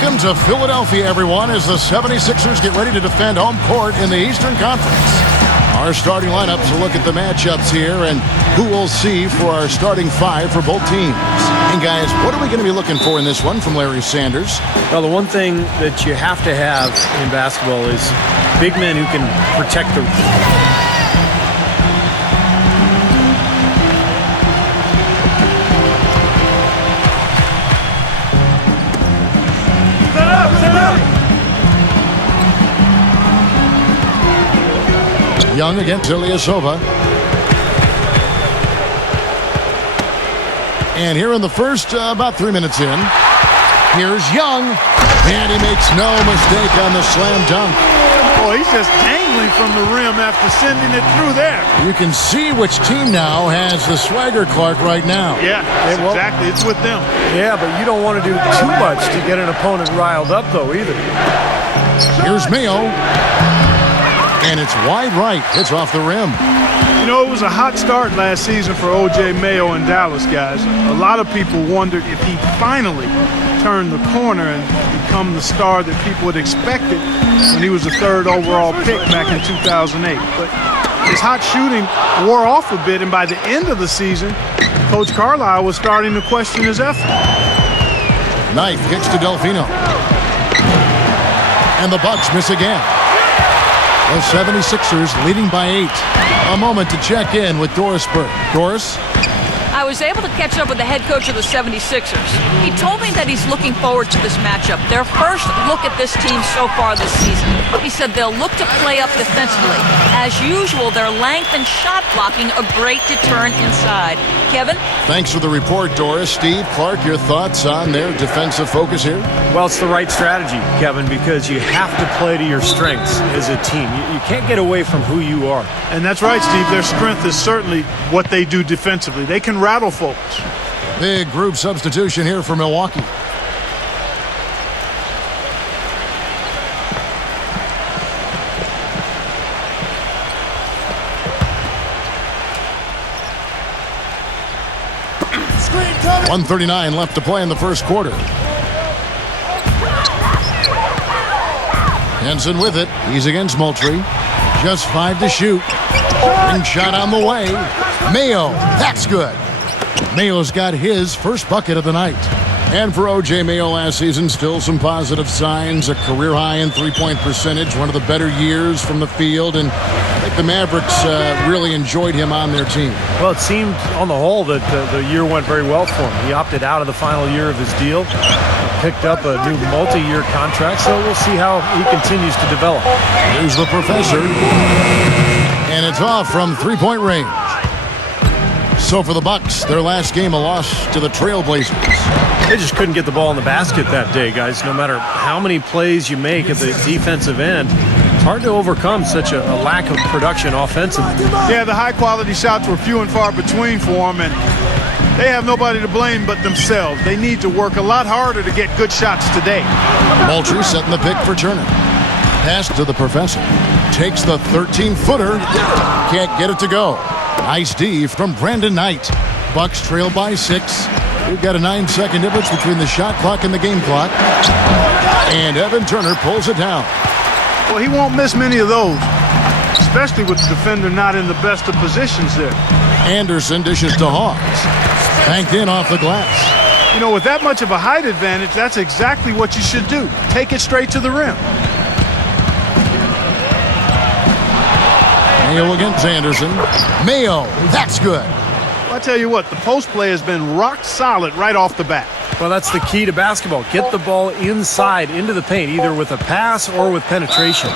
Welcome to Philadelphia, everyone, as the 76ers get ready to defend home court in the Eastern Conference. Our starting lineups will look at the matchups here and who we'll see for our starting five for both teams. And guys, what are we going to be looking for in this one from Larry Sanders? Well, the one thing that you have to have in basketball is big men who can protect the... Young against Ilyasova. And here in the first, about 3 minutes in, here's Young. And he makes no mistake on the slam dunk. Oh, he's just dangling from the rim after sending it through there. You can see which team now has the swagger, Clark, right now. Yeah, exactly. It's with them. Yeah, but you don't want to do too much to get an opponent riled up, though, either. Here's Mayo. And it's wide right. Hits off the rim. You know, it was a hot start last season for O.J. Mayo in Dallas, guys. A lot of people wondered if he finally turned the corner and become the star that people had expected when he was the third overall pick back in 2008. But his hot shooting wore off a bit, and by the end of the season, Coach Carlisle was starting to question his effort. Knife kicks to Delfino. And the Bucks miss again. The 76ers leading by 8. A moment to check in with Doris Burke. Doris? I was able to catch up with the head coach of the 76ers. He told me that he's looking forward to this matchup. Their first look at this team so far this season. He said they'll look to play up defensively. As usual, their length and shot blocking a great deterrent inside. Kevin? Thanks for the report, Doris. Steve, Clark, your thoughts on their defensive focus here? Well, it's the right strategy, Kevin, because you have to play to your strengths as a team. You can't get away from who you are. And that's right, Steve. Their strength is certainly what they do defensively. They can rattle folks. Big group substitution here for Milwaukee. .139 left to play in the first quarter. Henson with it. He's against Moultrie. Just 5 to shoot. And shot on the way. Mayo. That's good. Mayo's got his first bucket of the night. And for O.J. Mayo last season, still some positive signs. A career high in three-point percentage. One of the better years from the field. And I think the Mavericks really enjoyed him on their team. Well, it seemed on the whole that the year went very well for him. He opted out of the final year of his deal. Picked up a new multi-year contract. So we'll see how he continues to develop. Here's the professor. And it's off from three-point range. So for the Bucks, their last game a loss to the Trailblazers. They just couldn't get the ball in the basket that day, guys. No matter how many plays you make at the defensive end, it's hard to overcome such a lack of production offensively. Yeah, the high-quality shots were few and far between for them, and they have nobody to blame but themselves. They need to work a lot harder to get good shots today. Moultrie setting the pick for Turner. Pass to the professor. Takes the 13-footer. Can't get it to go. Nice D from Brandon Knight. Bucks trail by 6. We've got a 9-second difference between the shot clock and the game clock. And Evan Turner pulls it down. Well, he won't miss many of those, especially with the defender not in the best of positions there. Anderson dishes to Hawes. Banked in off the glass. You know, with that much of a height advantage, that's exactly what you should do. Take it straight to the rim. Mayo against Anderson. Mayo, that's good. Well, I tell you what, the post play has been rock solid right off the bat. Well, that's the key to basketball. Get the ball inside into the paint, either with a pass or with penetration.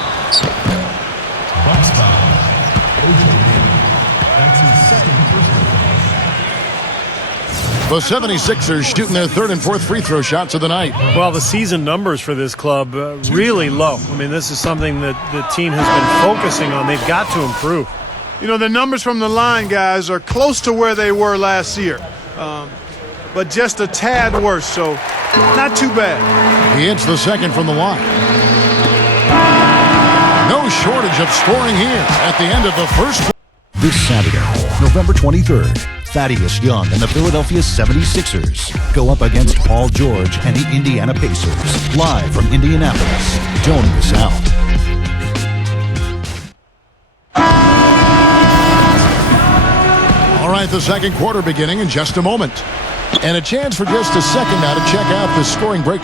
The 76ers shooting their third and fourth free throw shots of the night. Well, the season numbers for this club really low. I mean, this is something that the team has been focusing on. They've got to improve. You know, the numbers from the line, guys, are close to where they were last year. But just a tad worse, so not too bad. He hits the second from the line. No shortage of scoring here at the end of the first. This Saturday, November 23rd, Thaddeus Young and the Philadelphia 76ers go up against Paul George and the Indiana Pacers. Live from Indianapolis. Don't miss out. All right, the second quarter beginning in just a moment. And a chance for just a second now to check out the scoring break.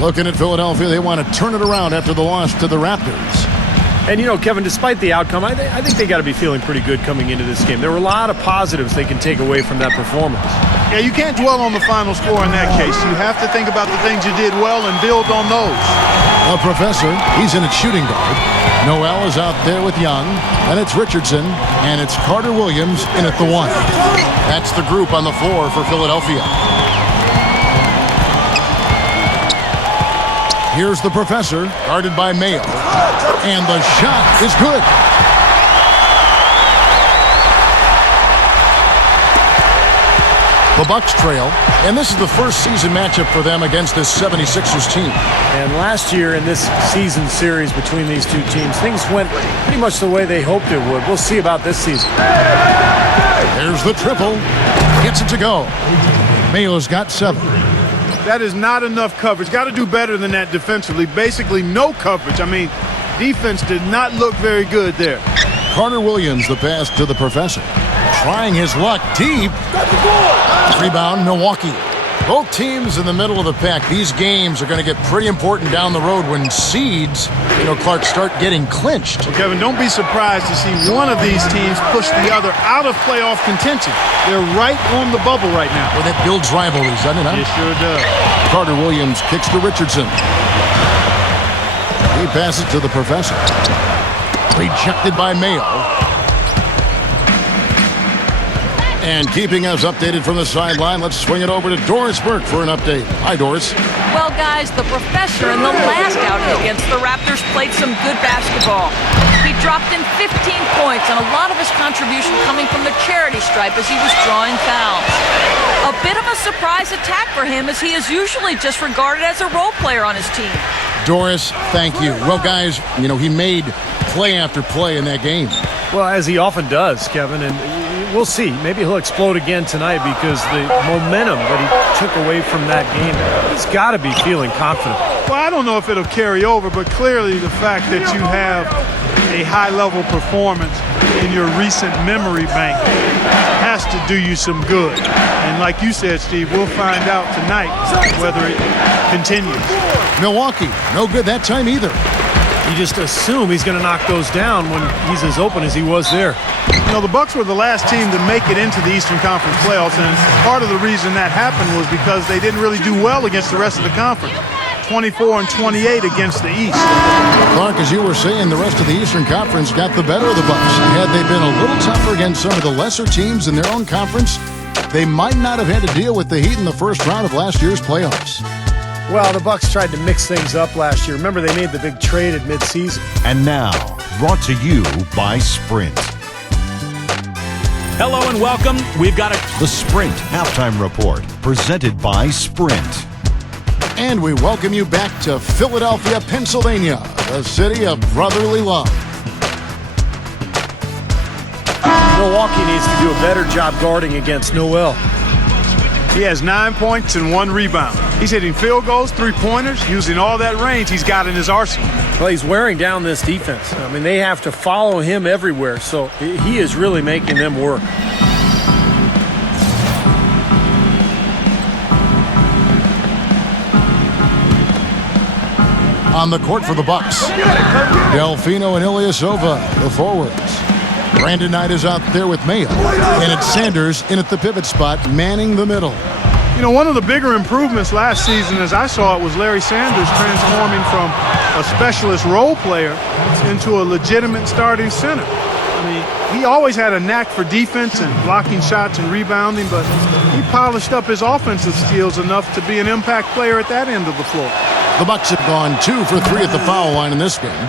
Looking at Philadelphia, they want to turn it around after the loss to the Raptors. And, you know, Kevin, despite the outcome, I think they got to be feeling pretty good coming into this game. There were a lot of positives they can take away from that performance. Yeah, you can't dwell on the final score in that case. You have to think about the things you did well and build on those. A professor, he's in at shooting guard. Noel is out there with Young, and it's Richardson, and it's Carter Williams in at the 1. That's the group on the floor for Philadelphia. Here's the professor, guarded by Mayo, and the shot is good. The Bucks trail, and this is the first season matchup for them against this 76ers team. And last year in this season series between these two teams, things went pretty much the way they hoped it would. We'll see about this season. There's the triple. Gets it to go. Mayo's got 7. That is not enough coverage. Got to do better than that defensively. Basically no coverage. I mean, defense did not look very good there. Carter Williams, the pass to the professor. Trying his luck deep. Rebound, Milwaukee. Both teams in the middle of the pack. These games are going to get pretty important down the road when seeds, Clark, start getting clinched. Well, Kevin, don't be surprised to see one of these teams push the other out of playoff contention. They're right on the bubble right now. Well, that builds rivalries, doesn't it? Huh? It sure does. Carter Williams kicks to Richardson. He passes to the professor. Rejected by Mayo. And keeping us updated from the sideline, let's swing it over to Doris Burke for an update. Hi, Doris. Well, guys, the professor in the last outing against the Raptors played some good basketball. He dropped in 15 points, and a lot of his contribution coming from the charity stripe as he was drawing fouls. A bit of a surprise attack for him, as he is usually just regarded as a role player on his team. Doris, thank you. Well, guys, he made play after play in that game. Well, as he often does, Kevin, and we'll see. Maybe he'll explode again tonight because the momentum that he took away from that game, he's got to be feeling confident. Well, I don't know if it'll carry over, but clearly the fact that you have a high-level performance in your recent memory bank has to do you some good. And like you said, Steve, we'll find out tonight whether it continues. Milwaukee, no good that time either. You just assume he's going to knock those down when he's as open as he was there. The Bucks were the last team to make it into the Eastern Conference playoffs, and part of the reason that happened was because they didn't really do well against the rest of the conference. 24 and 28 against the East. Clark, as you were saying, the rest of the Eastern Conference got the better of the Bucks. Had they been a little tougher against some of the lesser teams in their own conference, they might not have had to deal with the Heat in the first round of last year's playoffs. Well, the Bucks tried to mix things up last year. Remember, they made the big trade at midseason. And now, brought to you by Sprint. Hello and welcome. We've got The Sprint Halftime Report, presented by Sprint. And we welcome you back to Philadelphia, Pennsylvania, the city of brotherly love. Milwaukee needs to do a better job guarding against Noel. He has 9 points and 1 rebound. He's hitting field goals, 3-pointers, using all that range he's got in his arsenal. Well, he's wearing down this defense. I mean, they have to follow him everywhere, so he is really making them work. On the court for the Bucks, Delfino and Ilyasova, the forwards. Brandon Knight is out there with Mayo, and it's Sanders in at the pivot spot, manning the middle. One of the bigger improvements last season, as I saw it, was Larry Sanders transforming from a specialist role player into a legitimate starting center. I mean, he always had a knack for defense and blocking shots and rebounding, but he polished up his offensive skills enough to be an impact player at that end of the floor. The Bucks have gone 2 for 3 at the foul line in this game.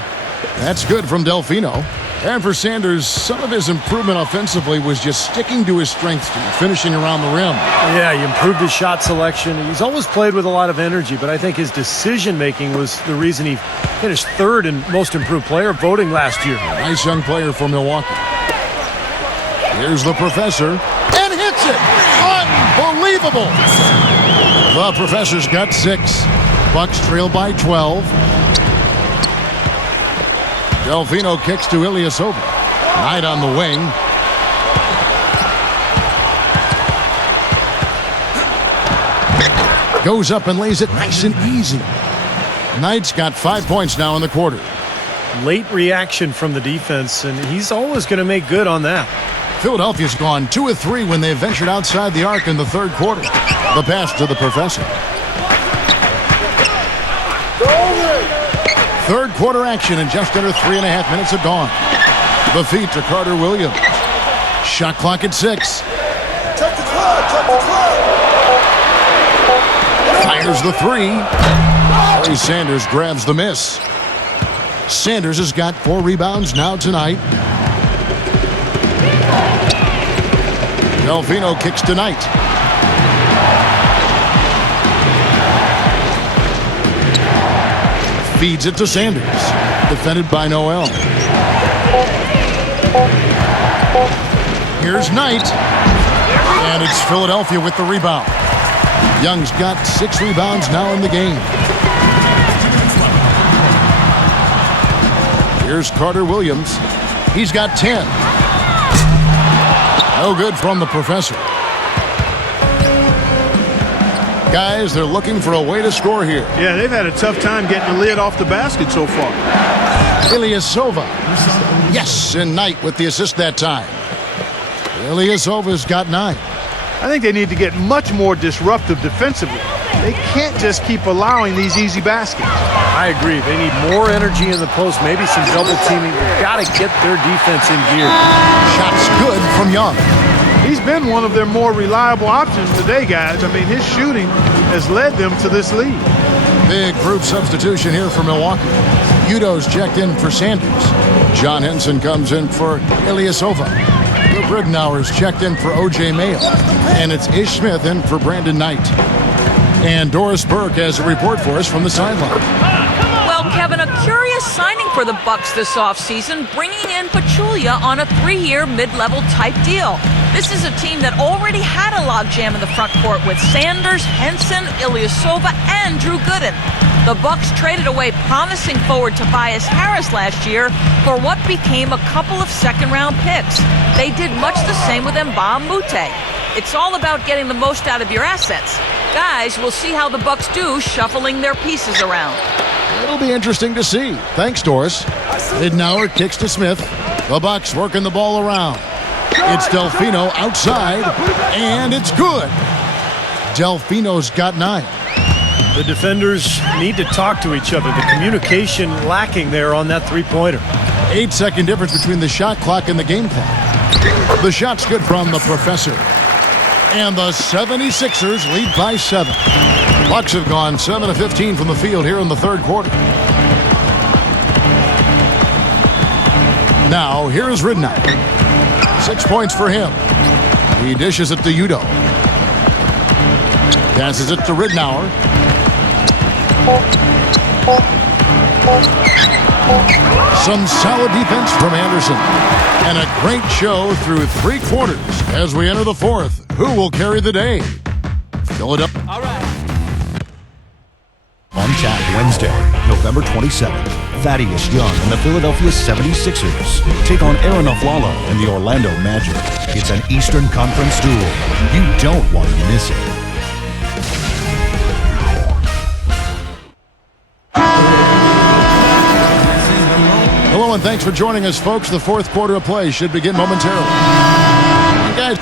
That's good from Delfino. And for Sanders, some of his improvement offensively was just sticking to his strengths, finishing around the rim. Yeah, he improved his shot selection. He's always played with a lot of energy, but I think his decision-making was the reason he finished third in most improved player voting last year. Nice young player for Milwaukee. Here's the professor, and hits it! Unbelievable! The professor's got 6. Bucks trail by 12. Delfino kicks to Ilyasova. Knight on the wing. Goes up and lays it nice and easy. Knight's got 5 points now in the quarter. Late reaction from the defense, and he's always going to make good on that. Philadelphia's gone 2 of 3 when they ventured outside the arc in the third quarter. The pass to the professor. Third quarter action in just under 3.5 minutes have gone. The feed to Carter Williams. Shot clock at 6. Fires the 3. Larry Sanders grabs the miss. Sanders has got 4 rebounds now tonight. Delfino kicks to Knight. Feeds it to Sanders. Defended by Noel. Here's Knight. And it's Philadelphia with the rebound. Young's got 6 rebounds now in the game. Here's Carter Williams. He's got 10. No good from the professor. Guys, they're looking for a way to score here. Yeah, they've had a tough time getting the lid off the basket so far. Ilyasova. Yes, and Knight with the assist that time. Ilyasova's got 9. I think they need to get much more disruptive defensively. They can't just keep allowing these easy baskets. I agree. They need more energy in the post, maybe some double teaming. They've got to get their defense in gear. Shots good from Young. He's been one of their more reliable options today, guys. I mean, his shooting has led them to this lead. Big group substitution here for Milwaukee. Udo's checked in for Sanders. John Henson comes in for Ilyasova. Luke Ridnour's checked in for O.J. Mayo. And it's Ish Smith in for Brandon Knight. And Doris Burke has a report for us from the sideline. Well, Kevin, a curious signing for the Bucks this offseason, bringing in Pachulia on a 3-year mid-level type deal. This is a team that already had a logjam in the front court with Sanders, Henson, Ilyasova, and Drew Gooden. The Bucks traded away promising forward Tobias Harris last year for what became a couple of second-round picks. They did much the same with Mbah a Moute. It's all about getting the most out of your assets. Guys, we'll see how the Bucks do shuffling their pieces around. It'll be interesting to see. Thanks, Doris. Ridnour kicks to Smith. The Bucks working the ball around. It's Delfino outside, and it's good. Delfino's got 9. The defenders need to talk to each other. The communication lacking there on that three-pointer. 8-second difference between the shot clock and the game clock. The shot's good from the professor. And the 76ers lead by 7. Bucks have gone 7 of 15 from the field here in the third quarter. Now, here's Ridnour. 6 points for him. He dishes it to Udo. Passes it to Ridnour. Some solid defense from Anderson. And a great show through 3 quarters. As we enter the fourth, who will carry the day? Philadelphia. On tap Wednesday, November 27th. Thaddeus Young and the Philadelphia 76ers take on Aaron Aflalo and the Orlando Magic. It's an Eastern Conference duel. You don't want to miss it. Hello and thanks for joining us, folks. The fourth quarter of play should begin momentarily. You guys.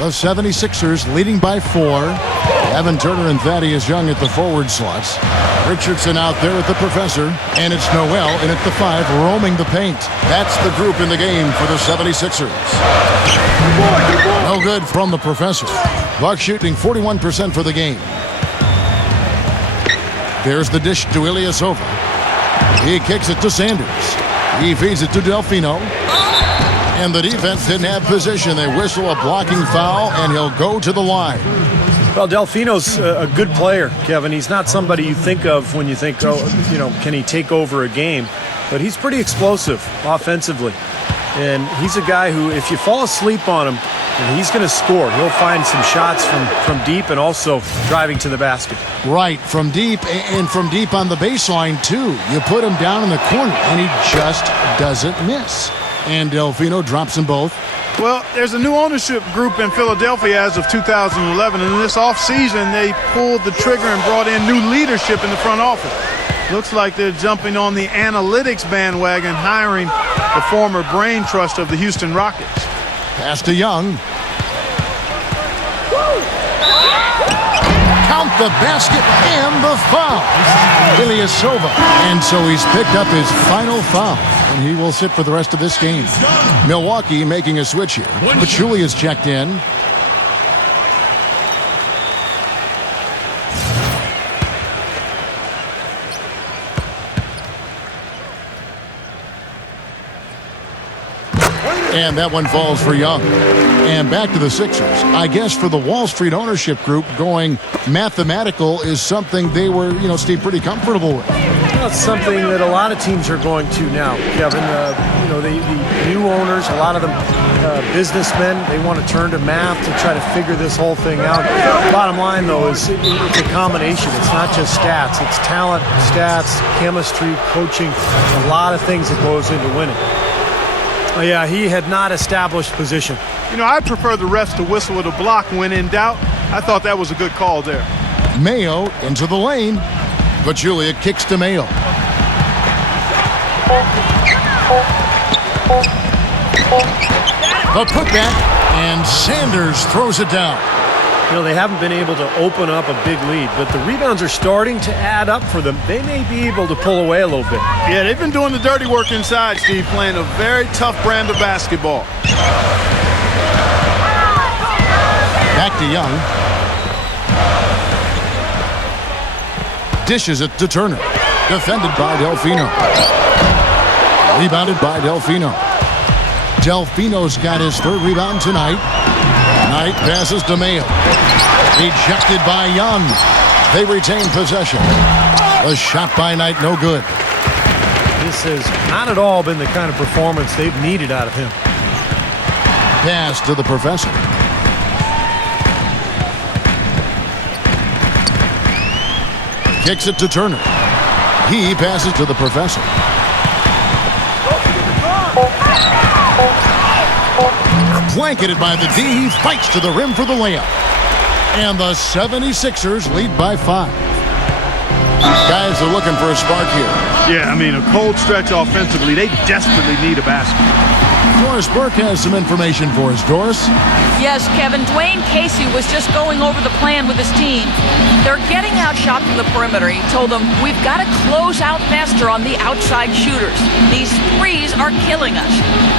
The 76ers leading by 4. Evan Turner and Thaddeus Young at the forward slots. Richardson out there at the professor. And it's Noel in at the 5 roaming the paint. That's the group in the game for the 76ers. No good from the professor. Bucks shooting 41% for the game. There's the dish to Ilyasova. He kicks it to Sanders. He feeds it to Delfino. And the defense didn't have position. They whistle a blocking foul, and he'll go to the line. Well, Delfino's a good player, Kevin. He's not somebody you think of when you think, oh, can he take over a game? But he's pretty explosive offensively. And he's a guy who, if you fall asleep on him, he's going to score. He'll find some shots from deep and also driving to the basket. Right, from deep, and from deep on the baseline, too. You put him down in the corner, and he just doesn't miss. And Delfino drops them both. Well, there's a new ownership group in Philadelphia as of 2011, and in this offseason, they pulled the trigger and brought in new leadership in the front office. Looks like they're jumping on the analytics bandwagon, hiring the former brain trust of the Houston Rockets. Pass to Young. Count the basket and the foul. Ilyasova. And so he's picked up his final foul, and he will sit for the rest of this game. Milwaukee making a switch here. Pachulia is checked in. And that one falls for Young. And back to the Sixers. I guess for the Wall Street ownership group, going mathematical is something they were, Steve, pretty comfortable with. Well, it's something that a lot of teams are going to now, Kevin. The new owners, a lot of them businessmen, they want to turn to math to try to figure this whole thing out. Bottom line, though, is it's a combination. It's not just stats. It's talent, stats, chemistry, coaching, a lot of things that goes into winning. Yeah, he had not established position. I prefer the refs to whistle with a block when in doubt. I thought that was a good call there. Mayo into the lane. Pachulia kicks to Mayo. The putback, and Sanders throws it down. They haven't been able to open up a big lead, but the rebounds are starting to add up for them. They may be able to pull away a little bit. Yeah, they've been doing the dirty work inside, Steve, playing a very tough brand of basketball. Back to Young. Dishes it to Turner. Defended by Delfino. Rebounded by Delfino. Delfino's got his third rebound tonight. Knight passes to Mayo. Ejected by Young. They retain possession. A shot by Knight, no good. This has not at all been the kind of performance they've needed out of him. Pass to the Professor. Kicks it to Turner. He passes to the Professor. Blanketed by the D. He fights to the rim for the layup. And the 76ers lead by 5. Guys are looking for a spark here. Yeah, a cold stretch offensively. They desperately need a basket. Doris Burke has some information for us. Doris? Yes, Kevin. Dwayne Casey was just going over the plan with his team. They're getting outshot from the perimeter. He told them, we've got to close out faster on the outside shooters. These threes are killing us.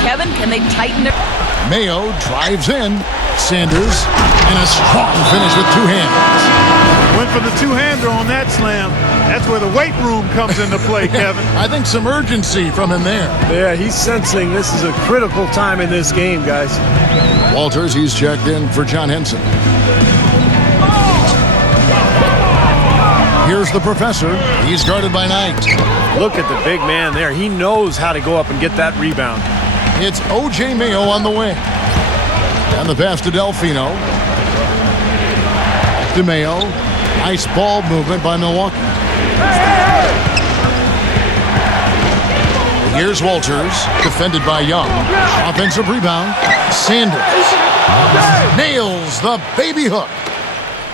Kevin, can they tighten their... Mayo drives in. Sanders, and a strong finish with two hands. Went for the two-hander on that slam. That's where the weight room comes into play, Kevin. I think some urgency from him there. Yeah, he's sensing this is a critical time in this game, guys. Walters, he's checked in for John Henson. Here's the Professor. He's guarded by Knight. Look at the big man there. He knows how to go up and get that rebound. It's O.J. Mayo on the wing. And the pass to Delfino. Back to Mayo. Nice ball movement by Milwaukee. Here's Walters, defended by Young. Offensive rebound. Sanders nails the baby hook.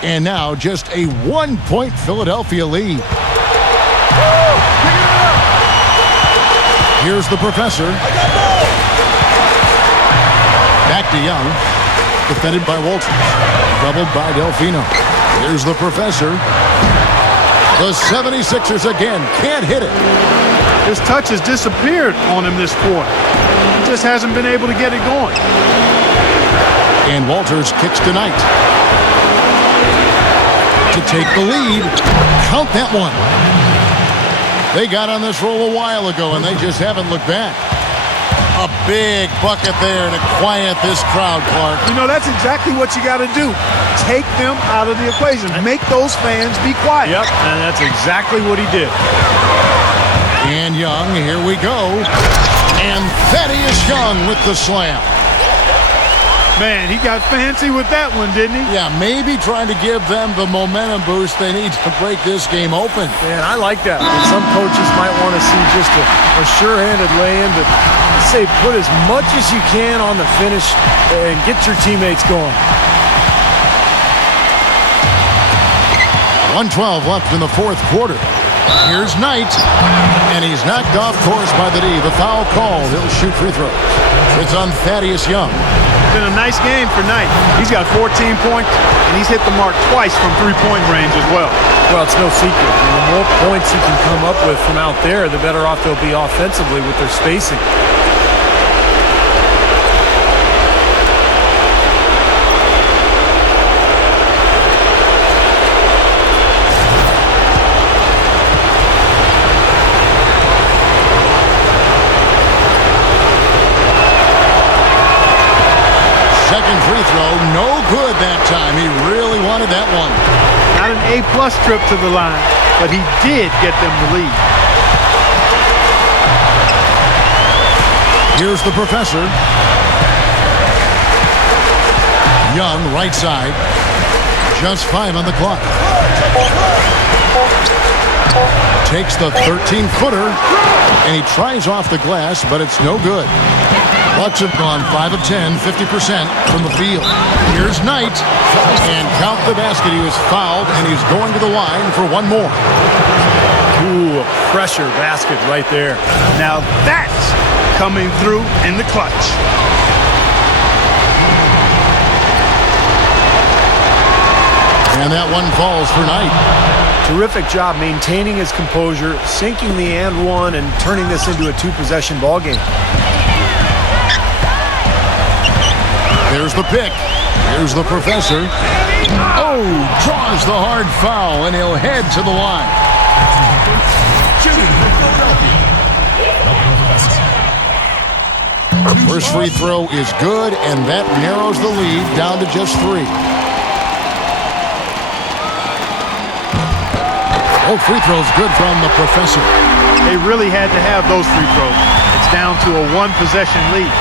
And now just a 1-point Philadelphia lead. Here's the Professor. Back to Young. Defended by Walters. Doubled by Delfino. Here's the Professor. The 76ers again can't hit it. His touch has disappeared on him this quarter. He just hasn't been able to get it going. And Walters kicks to Knight. to take the lead. Count that one. They got on this roll a while ago, and they just haven't looked back. A big bucket there to quiet this crowd, Clark. You know, that's exactly what you got to do. Take them out of the equation. Make those fans be quiet. Yep, and that's exactly what he did. And Young, here we go. And Thaddeus Young with the slam. Man, he got fancy with that one, didn't he? Yeah, maybe trying to give them the momentum boost they need to break this game open. Man, I like that. And some coaches might want to see just a sure-handed lay-in, but I say put as much as you can on the finish and get your teammates going. 1:12 left in the fourth quarter. Here's Knight, and he's knocked off course by the D. The foul called. He'll shoot free throws. It's on Thaddeus Young. Been a nice game for Knight. He's got 14 points, and he's hit the mark twice from three-point range as well. Well, it's no secret. I mean, the more points you can come up with from out there, the better off they'll be offensively with their spacing. Second free throw, no good that time. He really wanted that one. Not an A-plus trip to the line, but he did get them the lead. Here's the professor. Young, right side. Just 5 on the clock. Takes the 13-footer, and he tries off the glass, but it's no good. Bucks have gone 5 of 10, 50% from the field. Here's Knight, and count the basket. He was fouled, and he's going to the line for one more. Ooh, a pressure basket right there. Now that's coming through in the clutch. And that one falls for Knight. Terrific job maintaining his composure, sinking the and one, and turning this into a two-possession ball game. There's the pick. Here's the professor. Oh, draws the hard foul, and he'll head to the line. First free throw is good, and that narrows the lead down to just 3. Oh, free throws good from the professor. They really had to have those free throws. It's down to a one-possession lead.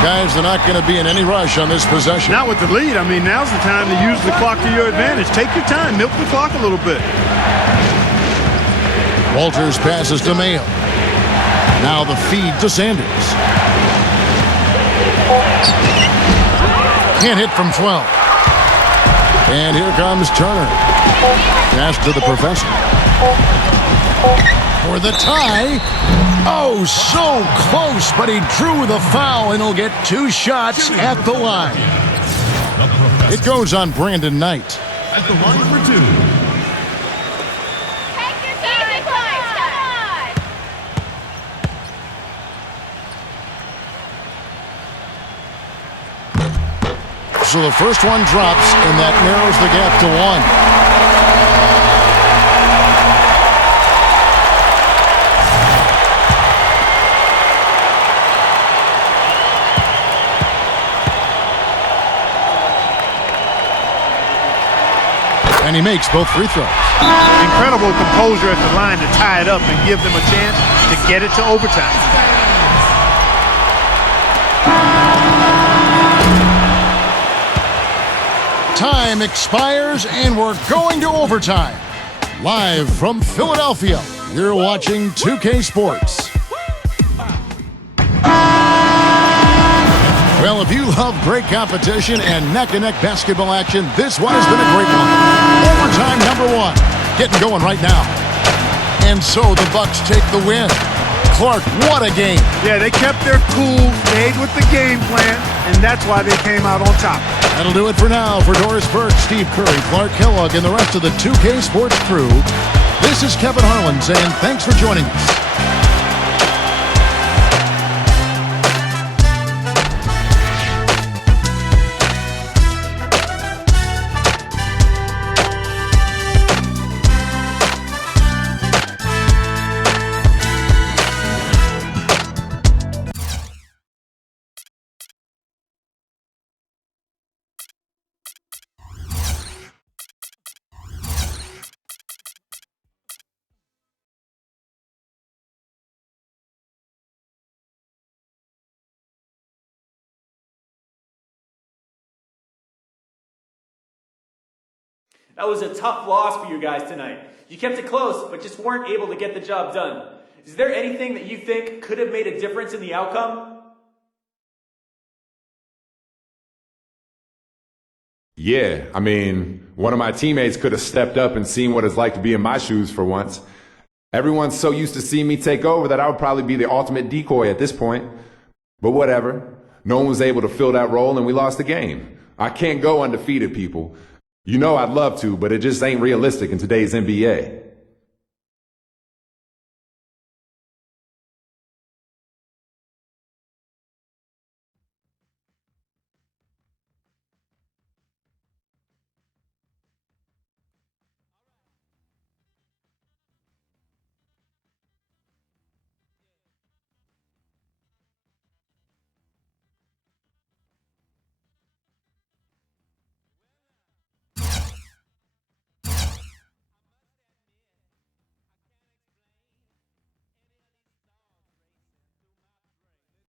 Guys, they're not going to be in any rush on this possession. Not with the lead. I mean, now's the time to use the clock to your advantage. Take your time. Milk the clock a little bit. Walters passes to Mayo. Now the feed to Sanders. Can't hit from 12. And here comes Turner. Pass to the professor. For the tie. Oh, so close, but he drew the foul, and he'll get 2 shots at the line. It goes on Brandon Knight. At the line for 2. Take your time, come on! So the first one drops, and that narrows the gap to 1. And he makes both free throws. Incredible composure at the line to tie it up and give them a chance to get it to overtime. Time expires, and we're going to overtime. Live from Philadelphia, you're watching 2K Sports. Well, if you love great competition and neck-and-neck basketball action, this one has been a great one. Overtime number 1, getting going right now. And so the Bucks take the win. Clark, what a game. Yeah, they kept their cool, stayed with the game plan, and that's why they came out on top. That'll do it for now. For Doris Burke, Steve Curry, Clark Kellogg, and the rest of the 2K Sports crew, this is Kevin Harlan saying thanks for joining us. That was a tough loss for you guys tonight. You kept it close, but just weren't able to get the job done. Is there anything that you think could have made a difference in the outcome? Yeah, I mean, one of my teammates could have stepped up and seen what it's like to be in my shoes for once. Everyone's so used to seeing me take over that I would probably be the ultimate decoy at this point. But whatever. No one was able to fill that role and we lost the game. I can't go undefeated, people. You know I'd love to, but it just ain't realistic in today's NBA.